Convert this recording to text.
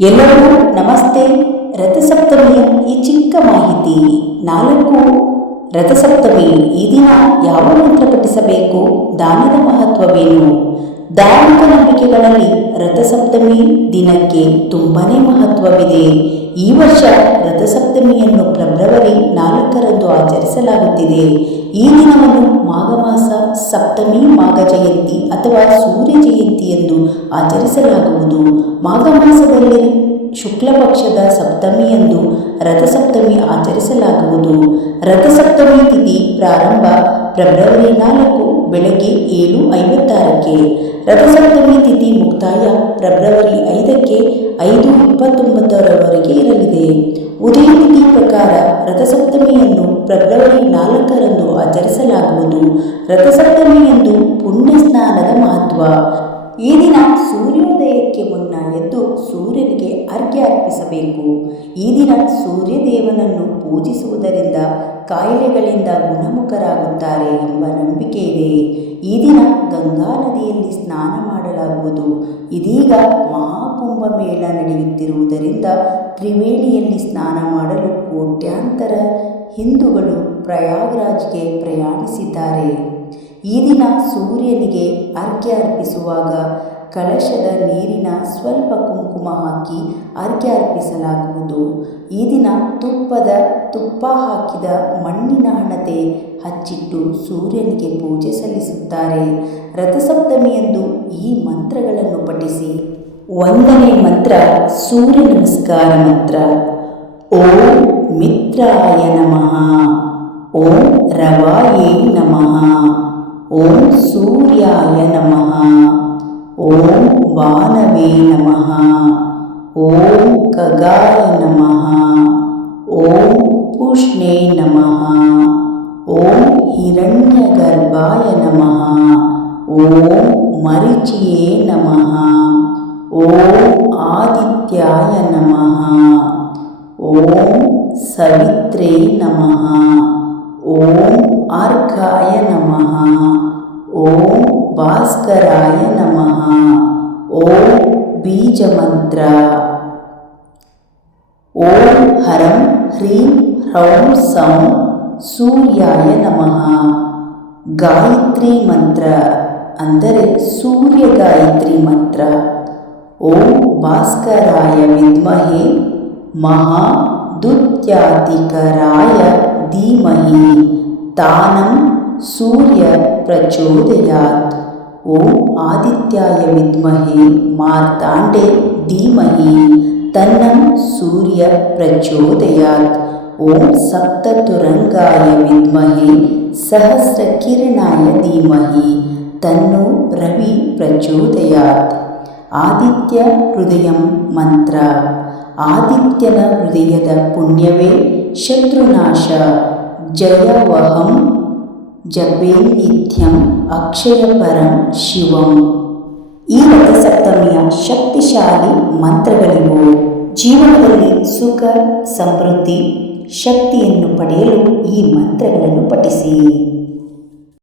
ಎಲ್ಲರಿಗೂ ನಮಸ್ತೆ. ರಥಸಪ್ತಮಿಯ ಈ ಚಿಕ್ಕ ಮಾಹಿತಿ. ನಾಲ್ಕು, ರಥಸಪ್ತಮಿ ಈ ದಿನ ಯಾವ ಮಂತ್ರ ಪಠಿಸಬೇಕು? ದಾನದ ಮಹತ್ವವೇನು? ಧಾರ್ಮಿಕ ನಂಬಿಕೆಗಳಲ್ಲಿ ರಥಸಪ್ತಮಿ ದಿನಕ್ಕೆ ತುಂಬಾನೇ ಮಹತ್ವವಿದೆ. ಈ ವರ್ಷ ರಥಸಪ್ತಮಿಯನ್ನು ಫೆಬ್ರವರಿ ನಾಲ್ಕರಂದು ಆಚರಿಸಲಾಗುತ್ತಿದೆ. ಈ ದಿನವನ್ನು ಮಾಘ ಮಾಸ ಸಪ್ತಮಿ ಮಾಘ ಜಯಂತಿ ಅಥವಾ ಸೂರ್ಯ ಜಯಂತಿ ಆಚರಿಸಲಾಗುವುದು. ಮಾಘ ಮಾಸದಲ್ಲಿ ಶುಕ್ಲ ಪಕ್ಷದ ಸಪ್ತಮಿಯಂದು ರಥಸಪ್ತಮಿ ಆಚರಿಸಲಾಗುವುದು. ರಥಸಪ್ತಮಿ ತಿಥಿ ಪ್ರಾರಂಭ ಫೆಬ್ರವರಿ ನಾಲ್ಕು ಬೆಳಗ್ಗೆ ಏಳು ಐವತ್ತಾರಕ್ಕೆ. ರಥಸಪ್ತಮಿ ತಿಥಿ ಮುಕ್ತಾಯ ಫೆಬ್ರವರಿ ಐದಕ್ಕೆ ಐದು ಇಪ್ಪತ್ತೊಂಬತ್ತರವರೆಗೆ ಇರಲಿದೆ. ಉದಯ ತಿಥಿ ಪ್ರಕಾರ ರಥಸಪ್ತಮಿಯನ್ನು ಫೆಬ್ರವರಿ ನಾಲ್ಕರಂದು ಆಚರಿಸಲಾಗುವುದು. ರಥಸಪ್ತಮಿಯಂದು ಪುಣ್ಯ ಸ್ನಾನದ ಮಹತ್ವ. ಈ ದಿನ ಸೂರ್ಯೋದಯಕ್ಕೆ ಮುನ್ನ ಎದ್ದು ಸೂರ್ಯನಿಗೆ ಅರ್ಘ್ಯ ಅರ್ಪಿಸಬೇಕು. ಈ ದಿನ ಸೂರ್ಯದೇವನನ್ನು ಪೂಜಿಸುವುದರಿಂದ ಕಾಯಿಲೆಗಳಿಂದ ಗುಣಮುಖರಾಗುತ್ತಾರೆ ಎಂಬ ನಂಬಿಕೆ ಇದೆ. ಈ ದಿನ ಗಂಗಾ ನದಿಯಲ್ಲಿ ಸ್ನಾನ ಮಾಡಲಾಗುವುದು. ಇದೀಗ ಮಹಾಕುಂಭ ಮೇಳ ನಡೆಯುತ್ತಿರುವುದರಿಂದ ತ್ರಿವೇಣಿಯಲ್ಲಿ ಸ್ನಾನ ಮಾಡಲು ಕೋಟ್ಯಾಂತರ ಹಿಂದೂಗಳು ಪ್ರಯಾಗ್ರಾಜ್ಗೆ ಪ್ರಯಾಣಿಸಿದ್ದಾರೆ. ಈ ದಿನ ಸೂರ್ಯನಿಗೆ ಅರ್ಘ್ಯ ಅರ್ಪಿಸುವಾಗ ಕಳಶದ ನೀರಿನ ಸ್ವಲ್ಪ ಕುಂಕುಮ ಹಾಕಿ ಅರ್ಘ್ಯ ಅರ್ಪಿಸಲಾಗುವುದು. ಈ ದಿನ ತುಪ್ಪದ ತುಪ್ಪ ಹಾಕಿದ ಮಣ್ಣಿನ ಹಣತೆ ಹಚ್ಚಿಟ್ಟು ಸೂರ್ಯನಿಗೆ ಪೂಜೆ ಸಲ್ಲಿಸುತ್ತಾರೆ. ರಥಸಪ್ತಮಿಯಂದು ಈ ಮಂತ್ರಗಳನ್ನು ಪಠಿಸಿ. ಒಂದನೇ ಮಂತ್ರ, ಸೂರ್ಯ ನಮಸ್ಕಾರ ಮಂತ್ರ. ಓಂ ಮಿತ್ರಾಯ ನಮಃ. ये नमः। ॐ सूर्याय नमः। ॐ वानवे नमः। नमः। ॐ पुष्णे नमः। ॐ हिरण्यगर्भाय नमः। ॐ मरिचये नमः। ॐ आदित्याय नमः। ॐ सवित्रे नमः। ಓಂ ಹರಂ ಹ್ರೀಂ ಹ್ರೌಂ ಸೌಂ ಸೂರ್ಯಾಯ ನಮಃ ಗಾಯತ್ರಿ ಮಂತ್ರ ಅಂದರೆ ಸೂರ್ಯ ಗಾಯತ್ರಿ ಮಂತ್ರ ಓಂ ಭಾಸ್ಕರಾಯ ವಿದ್ಮಹೆ ಮಹಾದುತ್ಯಾತಿಕರಾಯ ಧೀಮಹಿ ತಾನಂ ಸೂರ್ಯ ಪ್ರಚೋದಯಾತ್ ಓಂ ಆದಿತ್ಯಾಯ ವಿದ್ಮಹೆ ಮಾರ್ತಾಂಡೆ ಧೀಮಹಿ ತನ್ನಂ ಸೂರ್ಯ ಪ್ರಚೋದಯಾತ್ ಓಂ ಸಪ್ತತುರಂಗಾಯ ವಿದ್ಮಹೆ ಸಹಸ್ರಕಿರಣಾಯ ಧೀಮಹಿ ತನ್ನೋ ರವಿ ಪ್ರಚೋದಯಾತ್ ಆದಿತ್ಯ ಹೃದಯಂ ಮಂತ್ರ ಆದಿತ್ಯನ ಹೃದಯದ ಪುಣ್ಯವೇ ಶತ್ರುನಾಶ ಜಯವಹಂ ಜಪೇ ನಿತ್ಯಂ ಅಕ್ಷಯಪರಂ ಶಿವಂ ಈ ರಥಸಪ್ತಮಿಯ ಶಕ್ತಿಶಾಲಿ ಮಂತ್ರಗಳಿವು. ಜೀವನದಲ್ಲಿ ಸುಖ ಸಮೃದ್ಧಿ ಶಕ್ತಿಯನ್ನು ಪಡೆಯಲು ಈ ಮಂತ್ರಗಳನ್ನು ಪಠಿಸಿ.